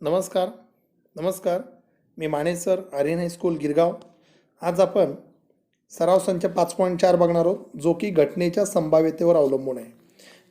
नमस्कार नमस्कार. मी Mane sir, Aryan high school Girgaon. आज आपण सराव संच 5.4 बघणार आहोत, जो की घटनेच्या संभाव्यतेवर अवलंबून आहे.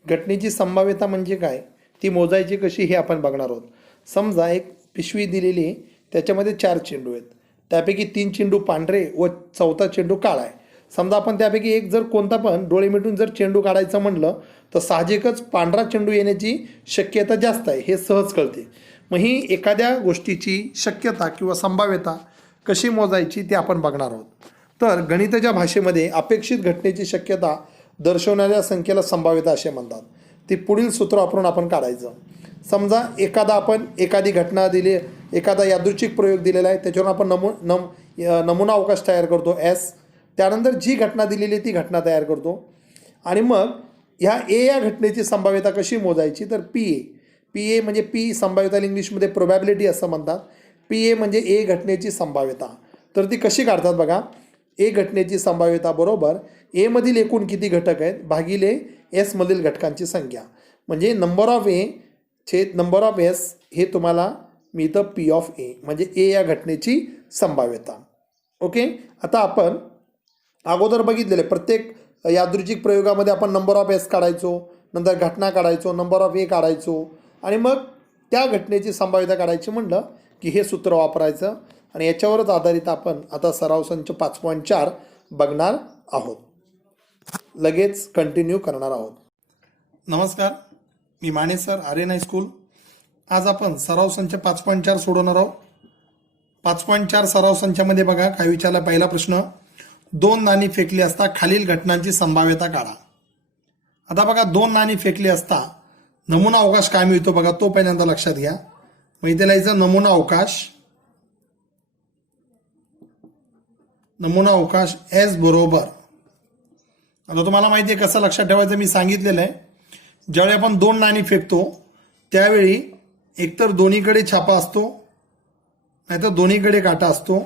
घटनेची संभाव्यता म्हणजे काय, ती मोजायची कशी हे आपण बघणार आहोत. समजा एक पिशवी दिलेली आहे, त्याच्यामध्ये 4 चेंडू आहेत. त्यापैकी 3 चेंडू पांढरे व चौथा चेंडू काळा आहे. समजा आपण त्यापैकी एक जर कोणता पण डोळे मिटून जर चेंडू काढायचं म्हणलं तर साहजिकच पांढरा चेंडू येण्याची शक्यता जास्त आहे, हे सहज कळते. मग ही एखाद्या गोष्टीची शक्यता किंवा संभाव्यता कशी मोजायची ते आपण बघणार आहोत. तर गणिताच्या भाषेमध्ये अपेक्षित घटनेची शक्यता दर्शवणाऱ्या संख्येला संभाव्यता असे म्हणतात. ती पुढील सूत्र वापरून आपण काढायचं. समजा एखादी घटना दिली, एखादा यादृच्छिक प्रयोग दिलेला आहे, त्याच्यावरून आपण नमुना अवकाश तयार करतो S. त्यानंतर जी घटना दिलेली आहे ती घटना तयार करतो आणि मग ह्या ए या घटनेची संभाव्यता कशी मोजायची, तर पी ए म्हणजे पी संभाव्यता इंग्लिशमध्ये प्रोबॅबिलिटी असं म्हणतात. पी ए म्हणजे ए घटनेची संभाव्यता. तर ती कशी काढतात बघा. ए घटनेची संभाव्यता बरोबर एमधील एकूण किती घटक आहेत भागिले एसमधील घटकांची संख्या, म्हणजे नंबर ऑफ ए छेद नंबर ऑफ एस. हे तुम्हाला मिळतं पी ऑफ ए, म्हणजे ए या घटनेची संभाव्यता. ओके. आता आपण अगोदर बघितलेले प्रत्येक यादृच्छिक प्रयोगामध्ये आपण नंबर ऑफ एस काढायचो, नंतर घटना काढायचो, नंबर ऑफ ए काढायचो आणि मग त्या घटनेची संभाव्यता काढायची म्हणलं की हे सूत्र वापरायचं आणि याच्यावरच आधारित आपण आता सराव संच 5.4 बघणार आहोत. लगेच कंटिन्यू करणार आहोत. नमस्कार, मी माने सर, आर्यन हायस्कूल. आज आपण सराव संच 5.4 सोडवणार आहोत. 5.4 सराव संचामध्ये बघा काय विचारला. पहिला प्रश्न, 2 नाणी फेकली असता खालील घटनांची संभाव्यता काढा. आता बघा 2 नाणी फेकली असता नमुना अवकाश काय मिळतो बघा, तो पहिल्यांदा लक्षात घ्या. मग इथे लिहायचं नमुना अवकाश एस बरोबर. आता तुम्हाला माहिती आहे कसं लक्षात ठेवायचं, मी सांगितलेलं आहे. ज्यावेळी आपण 2 नाणी फेकतो त्यावेळी एकतर दोन्हीकडे छापा असतो, नाहीतर दोन्हीकडे काटा असतो.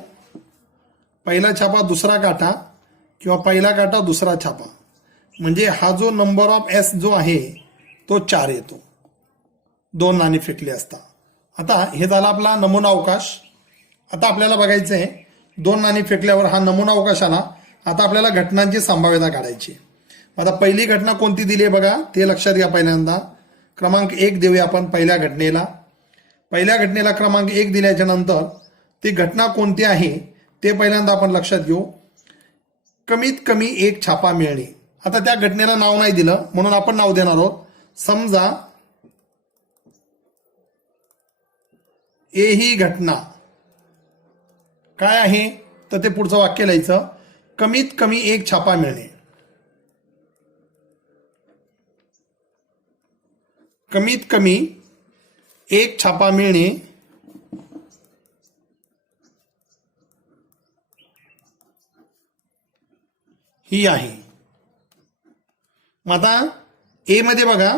पहिला छापा दुसरा काटा किंवा पहिला काटा दुसरा छापा, म्हणजे हा जो नंबर ऑफ एस जो आहे तो 4 येतो 2 नाणी फेकली असता. आता हे झाला आपला नमुना अवकाश. आता आपल्याला बघायचं आहे 2 नाणी फेकल्यावर हा नमुना अवकाश आला. आता आपल्याला घटनांची संभाव्यता काढायची. आता पहिली घटना कोणती दिली आहे बघा, ते लक्षात घ्या. पहिल्यांदा क्रमांक 1 देऊया आपण पहिल्या घटनेला क्रमांक 1 दिल्याच्या नंतर ती घटना कोणती आहे ते पहिल्यांदा आपण लक्षात घेऊ. कमीत कमी एक छापा मिळणे. आता त्या घटनेला नाव नाही दिलं म्हणून आपण नाव देणार आहोत. समजा ए ही घटना काय आहे, तर ते पुढचं वाक्य लिहायचं, कमीत कमी एक छापा मिळणे. कमीत कमी एक छापा मिळणे ही आहे. मग आता ए मध्ये बघा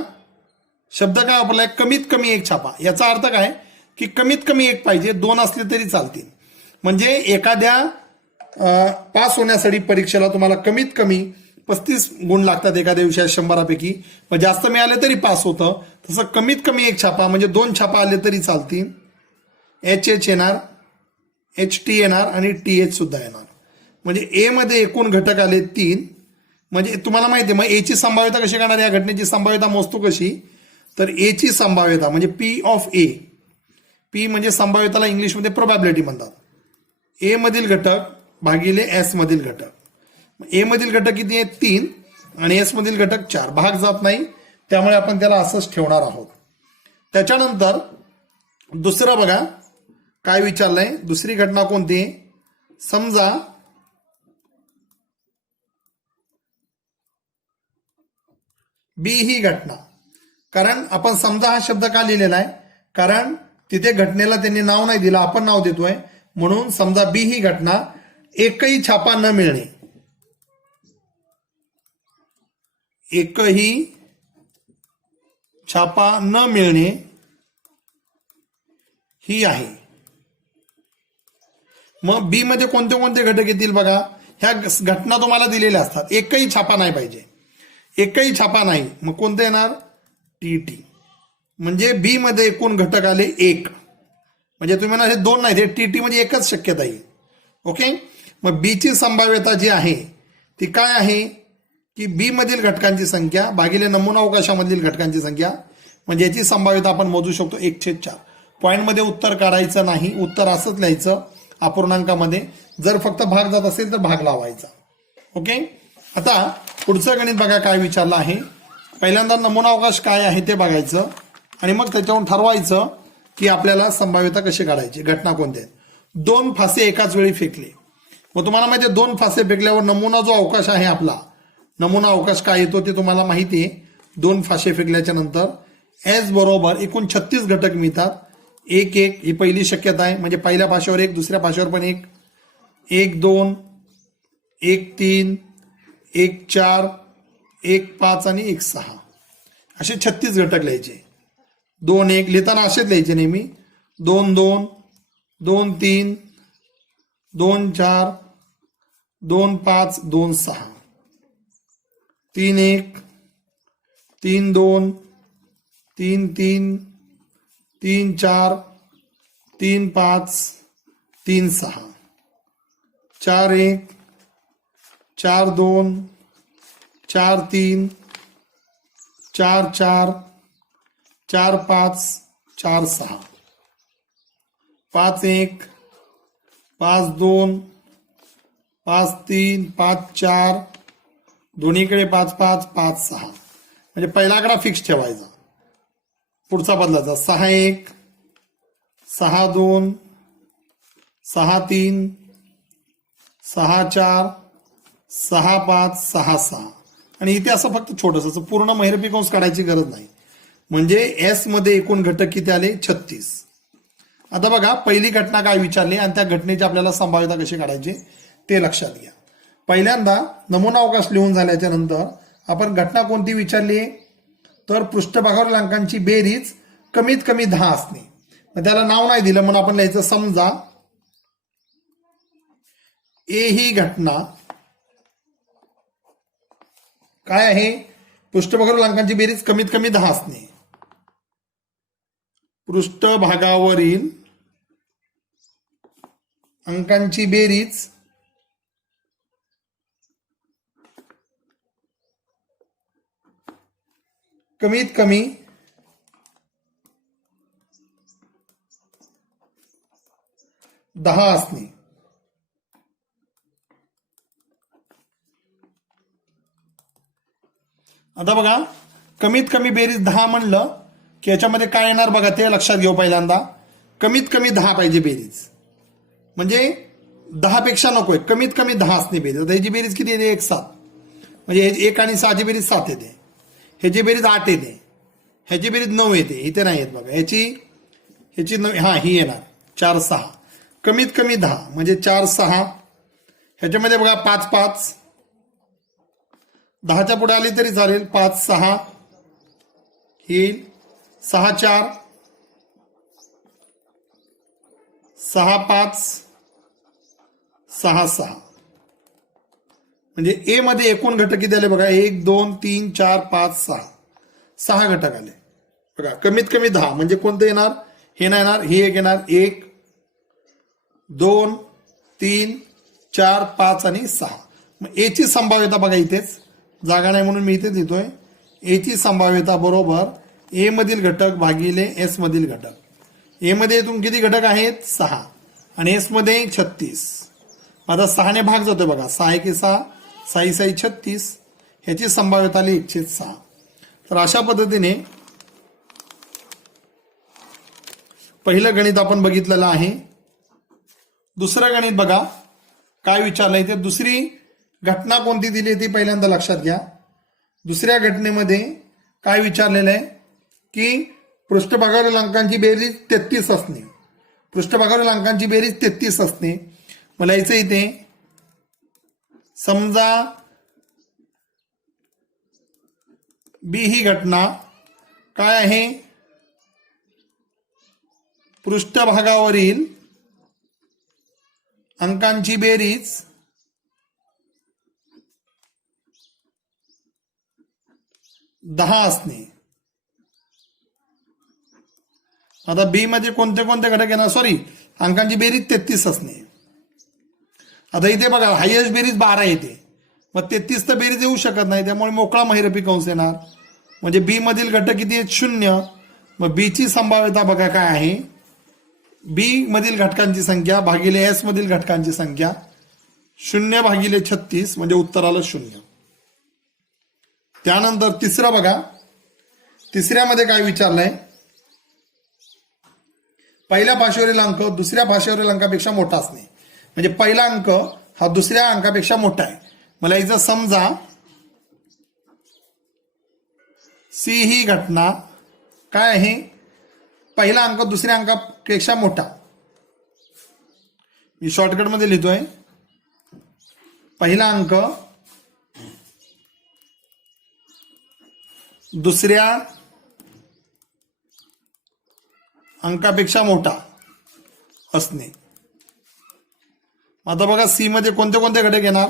शब्द काय वापरलाय, कमीत कमी एक छापा. याचा अर्थ काय की कमीत कमी एक पाहिजे, 2 असले तरी चालतील. म्हणजे एखाद्या पास होण्यासाठी परीक्षेला तुम्हाला कमीत कमी 35 गुण लागतात एखाद्या विषयात 100पैकी. मग जास्त मिळाले तरी पास होतं. तसं कमीत कमी एक छापा म्हणजे 2 छापा आले तरी चालतील. HH येणार, HT येणार आणि TH सुद्धा येणार. म्हणजे ए मध्ये एकूण घटक आले 3. म्हणजे तुम्हाला माहिती आहे. मग ए ची संभाव्यता कशी काढणार, या घटनेची संभाव्यता मोजतो कशी, तर ए ची संभाव्यता म्हणजे पी ऑफ ए. पी म्हणजे संभाव्यताला इंग्लिशमध्ये प्रोबॅबिलिटी म्हणतात. ए मधील घटक भागिले एस मधील घटक. ए मधील घटक किती आहेत 3 आणि एस मधील घटक 4. भाग जात नाही त्यामुळे आपण त्याला असंच ठेवणार आहोत. त्याच्यानंतर दुसरं बघा काय विचारलंय. दुसरी घटना कोणती, समजा बी ही घटना. कारण आपण समजा हा शब्द का लिहिलेला आहे, कारण तिथे घटनेला त्यांनी नाव नाही दिलं, आपण नाव देतोय. म्हणून समजा बी ही घटना, एकही छापा न मिळणे. एकही छापा न मिळणे ही आहे. मग बी मध्ये कोणते कोणते घटक येतील बघा. ह्या घटना तुम्हाला दिलेल्या असतात. एकही छापा नाही पाहिजे, एकही छापा नाही. मग कोणतं येणार, TT. म्हणजे बी मध्ये एकूण घटक आले 1. म्हणजे तुम्ही म्हणा हे 2 नाही, हे टी मध्ये एकच शक्यता आहे. ओके, मग बीची संभाव्यता जी आहे ती काय आहे की बी मधील घटकांची संख्या भागिले नमुना अवकाशामधील घटकांची संख्या, म्हणजे याची संभाव्यता आपण मोजू शकतो 1/4. पॉईंटमध्ये उत्तर काढायचं नाही, उत्तर असंच लिहायचं अपूर्णांकामध्ये. जर फक्त भाग जात असेल तर भाग लावायचा. ओके, आता पुढचं गणित बघा काय विचारलं आहे. पहिल्यांदा नमुना अवकाश काय आहे ते बघायचं आणि मग त्याच्यावरून ठरवायचं की आपल्याला संभाव्यता कशी काढायची, घटना कोणत्या. 2 फासे एकाच वेळी फेकले. मग तुम्हाला माहिती आहे 2 फासे फेकल्यावर नमुना जो अवकाश आहे आपला, नमुना अवकाश काय येतो ते तुम्हाला माहिती आहे. 2 फासे फेकल्याच्या नंतर एस बरोबर एकूण 36 घटक मिळतात. 1-1 ही पहिली शक्यता आहे, म्हणजे पहिल्या फाश्यावर 1, दुसऱ्या फाश्यावर पण 1, 1-2, 1-3, 1-4, 1-5 आणि 1-6 असे 36 घटक लिहायचे. 2-1 लिहिताना असेच लिहायचे नेहमी. 2-2, 2-3, 2-4, 2-5, 2-6, 3-1, 3-2, 3-3, 3-4, 3-5, 3-6, 4-1, 4-2, 4-3, 4-4, 4-5, 4-6, 5-1, 5-2, 5-3, 5-4, दोन्हीकडे 5-5, 5-6, म्हणजे पहिला आकडा फिक्स ठेवायचा, पुढचा बदलायचा. 6-1, 6-2, 6-3, 6-4, 6-5, 6-6 आणि इथे असं फक्त छोटंसं पूर्ण महिरपी कंस काढायची गरज नाही. म्हणजे एस मध्ये एकूण घटक किती आले, 36. आता बघा पहिली घटना काय विचारली आणि त्या घटनेची आपल्याला संभाव्यता कशी काढायची ते लक्षात घ्या. पहिल्यांदा नमुना अवकाश लिहून झाल्याच्या नंतर आपण घटना कोणती विचारली आहे, तर पृष्ठभागावरील अंकांची बेरीज कमीत कमी 10 असणे. मग त्याला नाव नाही दिलं म्हणून आपण लिहायचं समजा ए ही घटना काय आहे, पृष्ठभागावरील अंकांची बेरीज कमीत कमी 10 असणे. पृष्ठभागावरील अंकांची बेरीज कमीत कमी 10 असणे. आता बघा कमीत कमी बेरीज 10 म्हणलं की याच्यामध्ये काय येणार बघा ते लक्षात घेऊ. पहिल्यांदा कमीत कमी 10 पाहिजे बेरीज, म्हणजे 10 पेक्षा नकोय, कमीत कमी 10 असणे बेरीज. आता ह्याची बेरीज किती येते, 1-7, म्हणजे 1 आणि 6ची बेरीज 7 येते. ह्याची बेरीज 8 येते, ह्याची बेरीज 9 येते, इथे नाही येत बघा. ह्याची 9, हा ही येणार 4-6, कमीत कमी 10 म्हणजे 4-6. ह्याच्यामध्ये बघा 5-5, 10च्या पुढे आली तरी चालेल. 5-6 येईल, 6-4, 6-5, 6-6, म्हणजे ए मध्ये एकूण घटक किती आले बघा, 1, 2, 3, 4, 5, 6, 6 घटक आले बघा. कमीत कमी 10 म्हणजे कोणतं येणार, हे नाही येणार, हे एक येणार. 1, 2, 3, 4, 5 आणि 6. मग एची संभाव्यता बघा, इथेच जागा नाही म्हणून मी इथेच लिहितोय. एची संभाव्यता बरोबर ए मधील घटक भागिले एस मधील घटक. ए मध्ये इथून किती घटक आहेत, 6 आणि एस मध्ये 36. आता 6ने भाग जातोय बघा, 6-1-6, 6-6 36, ह्याची संभाव्यता आली 1/6. तर अशा पद्धतीने पहिलं गणित आपण बघितलेलं आहे. दुसरं गणित बघा काय विचारलंय ते. दुसरी घटना कोणती दिली ती पहिल्यांदा लक्षात घ्या. दुसऱ्या घटनेमध्ये काय विचारलेलं आहे की पृष्ठभागावरील अंकांची बेरीज 33 असणे. पृष्ठभागावरील अंकांची बेरीज 33 असणे. मला याचं इथे समजा बी ही घटना काय आहे, पृष्ठभागावरील अंकांची बेरीज 10 असणे. आता बी मध्ये कोणते कोणते घटक येणार, सॉरी अंकांची बेरीज 33 असणे. आता इथे बघा हायएस्ट बेरीज 12 येते, मग 33 तर बेरीज येऊ शकत नाही, त्यामुळे मोकळा महिरपी कंस येणार. म्हणजे बी मधील घटक किती आहेत, 0. मग बी ची संभाव्यता बघा काय आहे, बी मधील घटकांची संख्या भागिले एस मधील घटकांची संख्या 0 भागिले 36 म्हणजे उत्तर आलं 0. त्यानंतर तिसरं बघा, तिसऱ्यामध्ये काय विचारलंय, पहिल्या भाषेवरील अंक दुसऱ्या भाषेवरील अंकापेक्षा मोठा असणे. म्हणजे पहिला अंक हा दुसऱ्या अंकापेक्षा मोठा आहे. मला इथं समजा सी ही घटना काय आहे, पहिला अंक दुसऱ्या अंकापेक्षा मोठा. मी शॉर्टकट मध्ये लिहितोय, पहिला अंक दुसऱ्या अंकापेक्षा मोठा असणे. आता बघा सी मध्ये कोणते कोणते घटक येणार,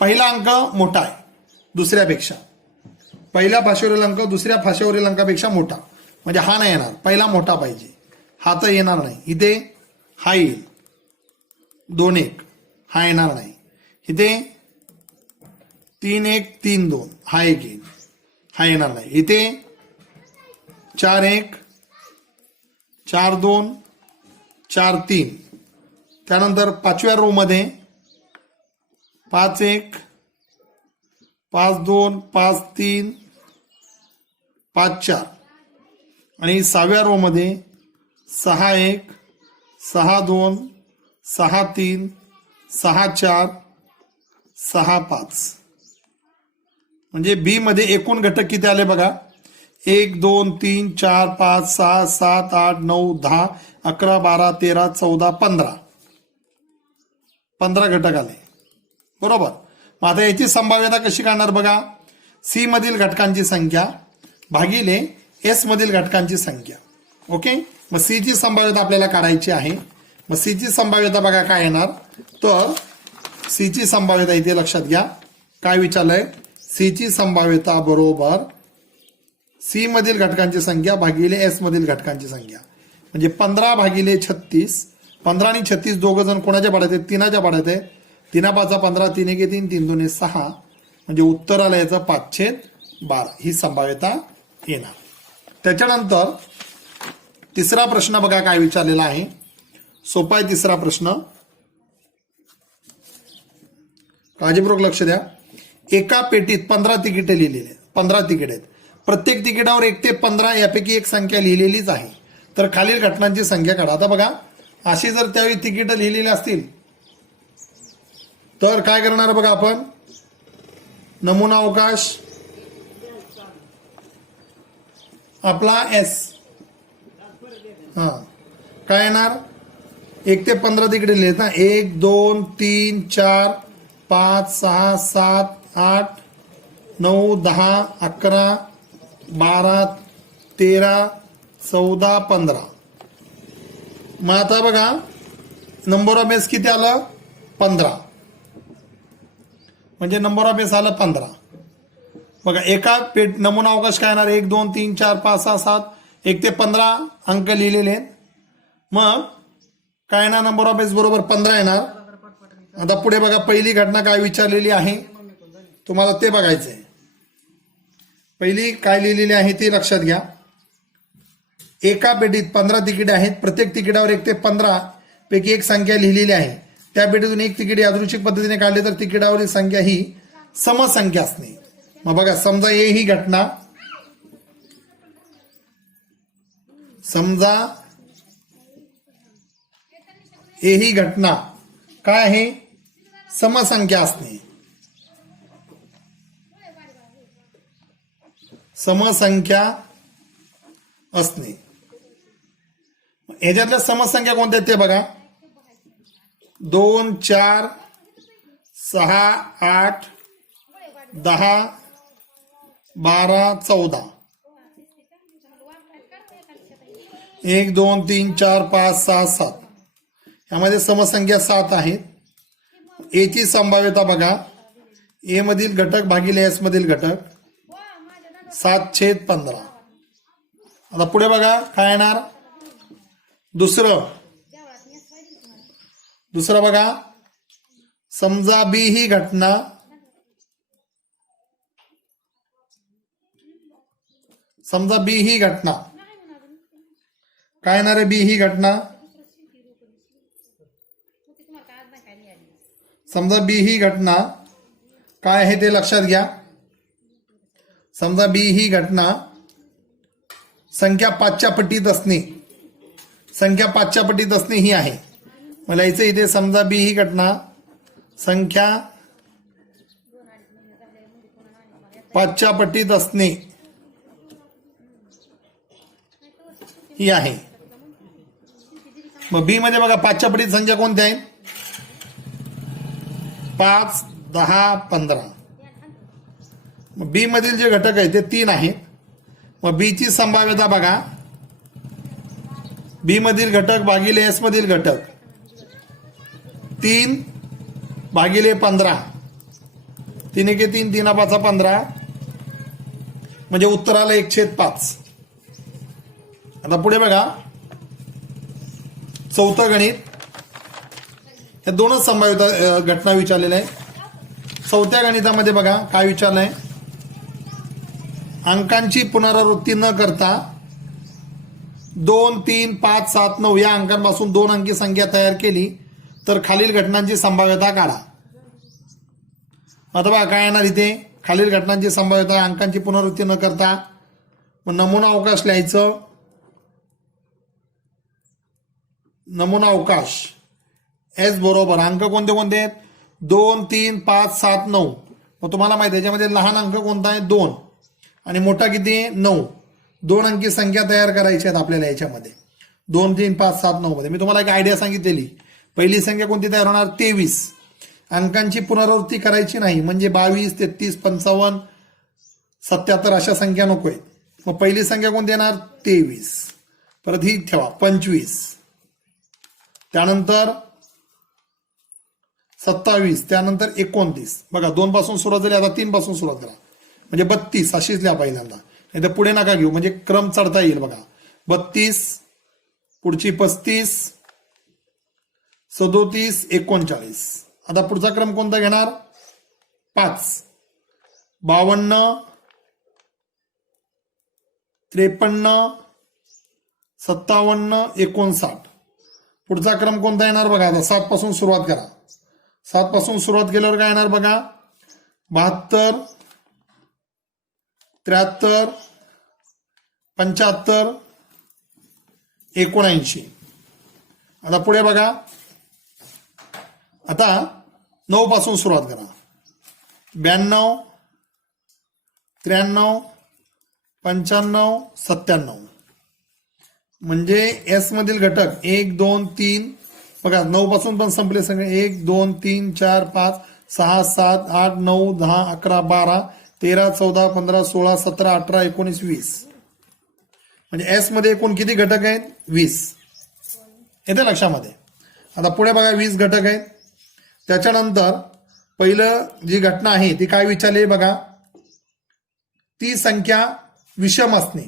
पहिला अंक मोठा आहे दुसऱ्यापेक्षा, पहिल्या भाषेवरील अंक दुसऱ्या भाषेवरील अंकापेक्षा मोठा, म्हणजे हा नाही येणार, पहिला मोठा पाहिजे, हा तर येणार नाही. इथे हा येईल 2-1, हा येणार नाही. इथे 3-1 3-2 हा एक येईल, हा येणार नाही. इथे 4-1 4-2 4-3. त्यानंतर पाचव्या रो मध्ये 5-1 5-2 5-3 5-4 आणि 6व्या रो मध्ये 6-1 6-2 6-3 6-4 6-5. म्हणजे बी मध्ये एकूण घटक किती आले बघा, 1 2 3 4 5 6 7 8 9 10 11 12 13 14 15 घटक आले, बरोबर. मग आता याची संभाव्यता कशी काढणार बघा, सी मधील घटकांची संख्या भागिले एस मधील घटकांची संख्या. ओके, मग सी ची संभाव्यता आपल्याला काढायची आहे. मग सी ची संभाव्यता बघा काय येणार, तर सी ची संभाव्यता इथे लक्षात घ्या, काय विचारलंय, सी ची संभाव्यता बरोबर सी मधील घटकांची संख्या भागिले एस मधील घटकांची संख्या. म्हणजे 15 भागिले 36, 15 आणि 36 दोघ जण कोणाच्या पाड्यात आहेत, तीनाच्या पाड्यात आहे. 3-5 15 3-1 3 3-2 6, म्हणजे उत्तर आलं याचं 5/12 ही संभाव्यता येणार. त्याच्यानंतर तिसरा प्रश्न बघा काय विचारलेला आहे, सोपा आहे तिसरा प्रश्न, काळजीपूर्वक लक्ष द्या. एका पेटीत 15 तिकिटे लिहिलेली आहेत, 15 तिकीट आहेत, प्रत्येक तिकिटावर 1 ते 15 यापैकी एक संख्या लिहिलेलीच आहे. तर खालील घटनांची संख्या काढा. आता बघा अशी जर त्यावेळी तिकीट लिहिलेली असतील तर काय करणार बघा आपण, नमुना अवकाश आपला एस, हा काय येणार, 1 ते 15 तिकडे लिहिलेत ना, 1 2 3 4 5 6 7 8 9 10 11 12 13 14 15. मग आता बघा नंबर ऑफ बेस किती आलं, 15, म्हणजे नंबर ऑफ बेस आलं 15. बघा एका पेट नमुना अवकाश काय येणार, 1 2 3 4 5 6 7 1 ते 15 अंक लिहिलेले आहेत. मग काय येणार, नंबर ऑफ बेस बरोबर 15 येणार. आता पुढे बघा पहिली घटना काय विचारलेली आहे, तुम्हाला ते बघायचंय. पहिली काय लिहिलेली आहे ते लक्षात घ्या. एका पेटीत 15 तिकिटे आहेत, प्रत्येक तिकिटावर 1 ते 15 पैकी एक संख्या लिहिलेली आहे. त्या पेटीतून एक तिकीट यादृच्छिक पद्धतीने काढले तर तिकिटावरील संख्या ही समसंख्या असणे. मग बघा समजा ए ही घटना, समजा ए ही घटना काय आहे, समसंख्या असणे, समसंख्या असणे. ह्याच्यातल्या समसंख्या कोणत्या आहेत ते बघा, 2 4 6 8 10 12 14, 1 2 3 4 5 6 7, यामध्ये समसंख्या 7 आहेत. ए ची संभाव्यता बघा, ए मधील घटक भागिले एस मधील घटक 7/15. आता पुढे बघा काय येणार, दुसरं बघा, समजा बी ही घटना काय येणार आहे? बी ही घटना, समजा बी ही घटना काय आहे ते लक्षात घ्या. समजा बी ही घटना संख्या 5च्या पटीत असणे ही आहे. मला याचं इथे समजा बी ही घटना संख्या 5च्या पटीत असणे ही आहे. मग बी मध्ये बघा 5च्या पटीत संख्या कोणत्या आहेत? 5, 10, 15. मग बी मधील जे घटक आहेत ते 3 आहेत. मग बी ची संभाव्यता बघा, बी मधील घटक भागिले एस मधील घटक 3 भागिले 15. 3 एके 3, 3 5 15, म्हणजे उत्तराला 1/5. आता पुढे बघा, चौथं गणित. हे दोनच संभाव्य घटना विचारलेल्या आहे. चौथ्या गणितामध्ये बघा काय विचारलंय, अंकांची पुनरावृत्ती न करता 2, 3, 5, 7, 9 या अंकांपासून 2 अंकी संख्या तयार केली तर खालील घटनांची संभाव्यता काढा. आता बघा काय येणार इथे, खालील घटनांची संभाव्यता अंकांची पुनरावृत्ती न करता. मग नमुना अवकाश लिहायचं. नमुना अवकाश एस बरोबर अंक कोणते कोणते आहेत? 2, 3, 5, 7, 9. मग तुम्हाला माहिती आहे त्याच्यामध्ये लहान अंक कोणता आहे? 2. आणि मोठा किती आहे? 9. 2 अंकी संख्या तयार करायची आहेत आपल्याला याच्यामध्ये 2, 3, 5, 7, 9 मध्ये. मी तुम्हाला एक आयडिया सांगितलेली. पहिली संख्या कोणती तयार होणार? 23. अंकांची पुनरावृत्ती करायची नाही, म्हणजे 22, 33, 55, 77 अशा संख्या नको आहेत. मग पहिली संख्या कोणती येणार? 23. परत ही ठेवा 25, त्यानंतर 27, त्यानंतर 29. बघा 2 पासून सुरुवात झाली, आता 3 पासून सुरुवात करा, म्हणजे 32 अशीच लिहा पहिल्यांदा. नाही तर पुढे नका घेऊ, म्हणजे क्रम चढता येईल. बघा 32, पुढची 35, 37, 39. आता पुढचा क्रम कोणता घेणार? 5, 52, 53, 57, 59. पुढचा क्रम कोणता येणार बघा. आता 7 पासून सुरुवात करा. 7 पासून सुरुवात केल्यावर काय येणार बघा? 72, 73, 75, 79. आता पुढे बघा, आता 9 पासून सुरुवात करा. 92, 93, 95, 97. म्हणजे एस मधील घटक 1, 2, 3. बघा 9 पासून पण संपले सगळे. 1, 2, 3, 4, 5, 6, 7, 8, 9, 10, 11, 12, 13, 14, 15, 16, 17, 18, 19, 20. म्हणजे एस मध्ये एकूण किती घटक आहेत? 20. येते लक्षामध्ये. आता पुढे बघा 20 घटक आहेत. त्याच्यानंतर पहिलं जी घटना आहे ती काय विचारली बघा, ती संख्या विषम असणे.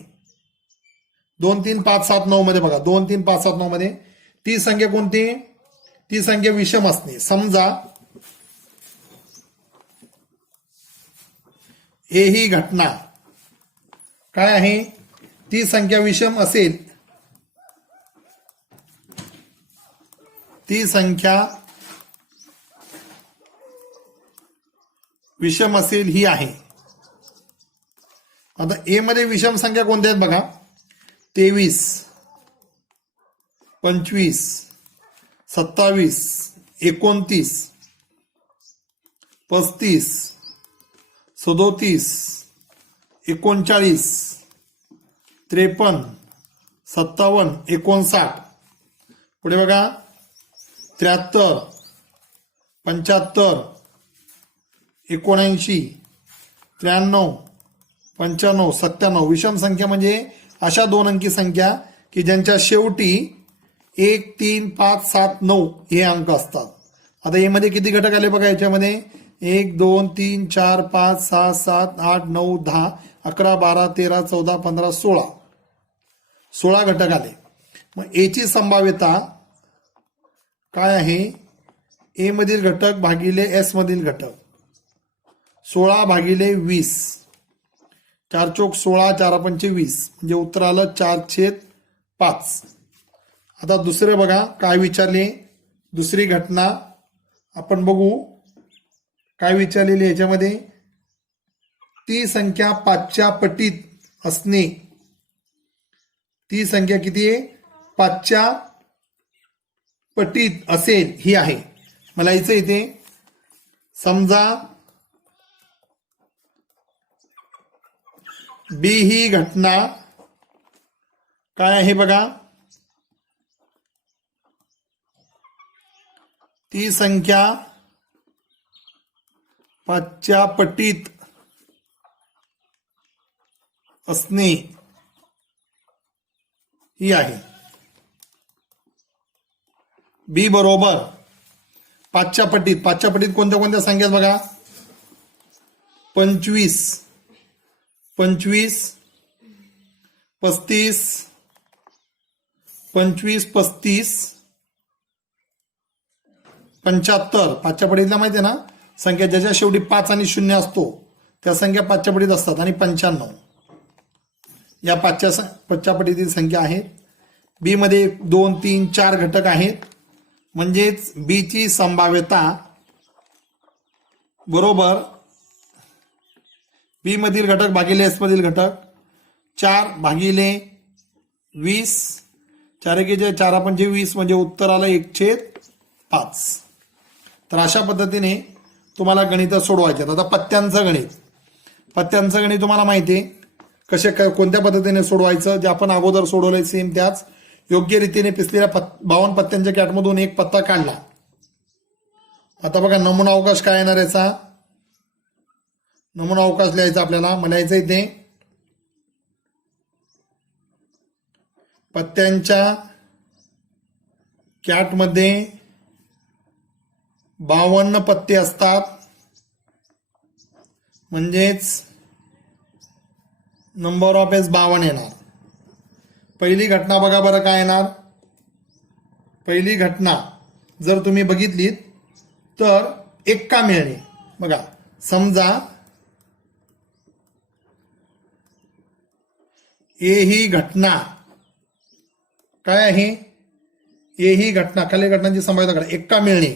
2, 3, 5, 7, 9 मध्ये बघा 2, 3, 5, 7, 9 मध्ये ती संख्या कोणती? ती संख्या विषम असणे. समजा ए ही घटना काय आहे? ती संख्या विषम असेल. ती संख्या विषम असेल ही आहे. आता ए मध्ये विषम संख्या कोणत्या आहेत बघा? 23, 25, 27, 29, 35, 37, 39, 53, 57, 59. पुढे बघा 73, 75, 79, 93, 95, 97. विषम संख्या म्हणजे अशा 2 अंकी संख्या की ज्यांच्या शेवटी 1, 3, 5, 7, 9 हे अंक असतात. आता यामध्ये किती घटक आले बघा याच्यामध्ये? 1, 2, 3, 4, 5, 6, 7, 8, 9, 10, 11, 12, 13, 14, 15, 16 घटक आले. मग एची संभाव्यता काय आहे? ए मधील घटक भागिले एस मधील घटक 16 भागिले 20, 4 चोक 16, 4 पंचे 20, म्हणजे उत्तर आलं 4/5. आता दुसरे बघा काय विचारले, दुसरी घटना आपण बघू काय विचारलेली याच्यामध्ये. ती संख्या 5च्या पटीत असणे. ती संख्या किती आहे? 5च्या पटीत असेल ही आहे. मला याचं इथे समजा बी ही घटना काय आहे बघा, ती संख्या 5च्या पटीत असणे ही आहे. बी बरोबर 5च्या पटीत. 5च्या पटीत कोणत्या कोणत्या संख्या बघा, 25, 35, 25, 35, 75. 5च्या पटीतला माहिती आहे ना संख्या ज्याच्या शेवटी 5 आणि 0 असतो त्या संख्या 5च्या पटीत असतात. आणि 95 या 5च्या पटीतील संख्या आहेत. बी मध्ये 1, 2, 3, 4 घटक आहेत. म्हणजेच बी ची संभाव्यता बरोबर बी मधील घटक भागिले एस मधील घटक 4 भागिले 20, 4 एके 4 पंचे 20, म्हणजे उत्तर आलं 1/5. तर अशा पद्धतीने तुम्हाला गणित सोडवायचे. आता पत्त्यांचं गणित. पत्त्यांचं गणित तुम्हाला माहिती आहे कोणत्या पद्धतीने सोडवायचं, जे आपण अगोदर सोडवलंय सेम त्याच योग्य रीतीने पिसलेल्या 52 पत्त्यांच्या कॅटमधून एक पत्ता काढला. आता बघा नमुना अवकाश काय येणार याचा, नमुना अवकाश लिहायचा आपल्याला. मला यायचं इथे पत्त्यांच्या कॅटमध्ये 52 पत्ते असतात. म्हणजेच नंबर ऑफ एस 52 येणार. पहिली घटना बघा बरं काय येणार. पहिली घटना जर तुम्ही बघितलीत तर एक्का मिळणे. बघा समजा ए ही घटना काय आहे, ए ही घटना खालील घटनांची संभाव्यता करा. एक्का मिळणे,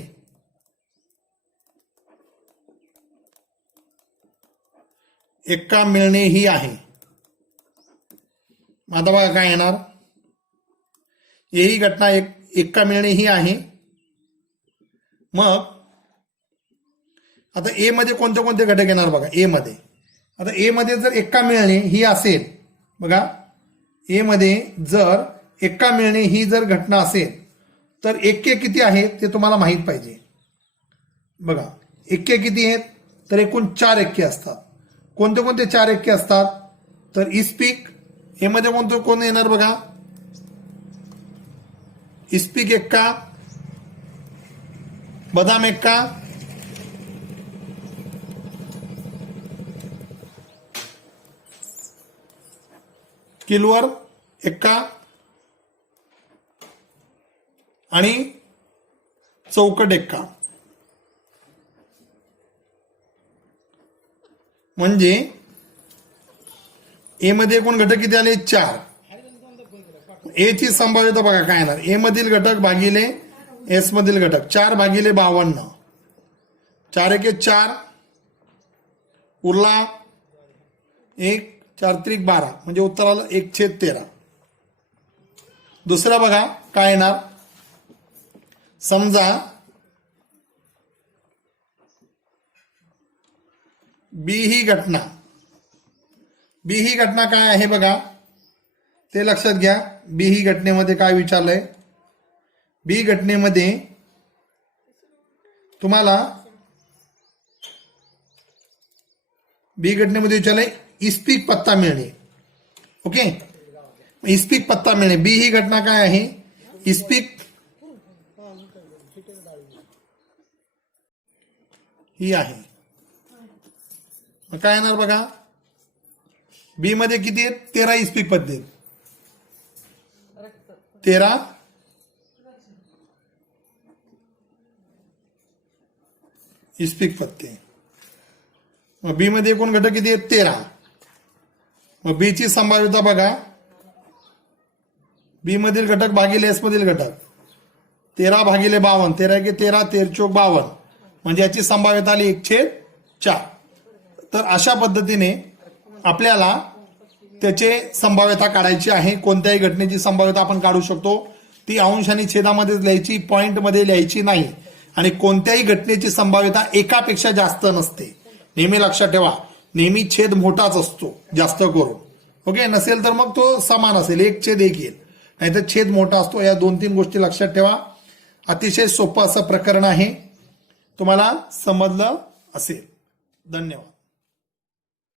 एक्का मिळणे ही आहे. आता बघा काय येणार, ही घटना एक्का मिळणे ही आहे. मग आता ए मध्ये कोणते कोणते घटक येणार बघा. ए मध्ये आता ए मध्ये जर एक्का मिळणे ही असेल, बघा ए मध्ये जर एक्का मिळणे ही जर घटना असेल तर एक्के किती आहेत ते तुम्हाला माहित पाहिजे. बघा एक्के किती आहेत, तर एकूण 4 एक्के असतात. कोणते कोणते 4 एक्के असतात, तर इस्पिक हे मध्ये कोणतं कोण येणार बघा, इस्पिक एक्का, बदाम एक्का, किलवर एक्का आणि चौकट एक्का. म्हणजे ए मध्ये एकूण घटक किती आले 4. ए ची संभाव्यता बघा काय येणार, ए मधील घटक भागिले एस मधील घटक 4 भागिले 52, 4 एके 4 उरला 1, 4 त्रिक 12, म्हणजे उत्तर आलं 1/13. दुसरा बघा काय येणार, समजा बी ही घटना, बी ही घटना काय आहे बघा ते लक्षात घ्या. बी ही घटनेमध्ये काय विचारलंय, बी घटनेमध्ये तुम्हाला बी घटनेमध्ये विचारलंय इस्पिक पत्ता मिळणे. ओके, इस्पिक पत्ता मिळणे. बी ही घटना काय आहे, इस्पिक ही आहे. मग काय येणार बघा, बी मध्ये किती आहेत 13 इस्पिक पत्ते. 13 इस्पिक पत्ते. मग बी मध्ये एकूण घटक किती आहेत? 13. मग बी ची संभाव्यता बघा, बी मधील घटक भागिले एस मधील घटक 13 भागिले 52, 13 × 13 13 चौक 52, म्हणजे याची संभाव्यता आली 1/4. तर अशा पद्धतीने आपल्याला त्याचे संभाव्यता काढायची आहे. कोणत्याही घटनेची संभाव्यता आपण काढू शकतो. ती अंश आणि छेदामध्येच लिहायची, पॉइंट मध्ये लिहायची नाही. आणि कोणत्याही घटनेची संभाव्यता एकापेक्षा जास्त नसते. नेहमी लक्षात ठेवा, नेहमी छेद मोठाच असतो जास्त करून. ओके, नसेल तर मग तो समान असेल, 1/1 येईल. नाहीतर छेद मोठा असतो. या 2-3 गोष्टी लक्षात ठेवा. अतिशय सोपं असं प्रकरण आहे. तुम्हाला समजलं असेल. धन्यवाद.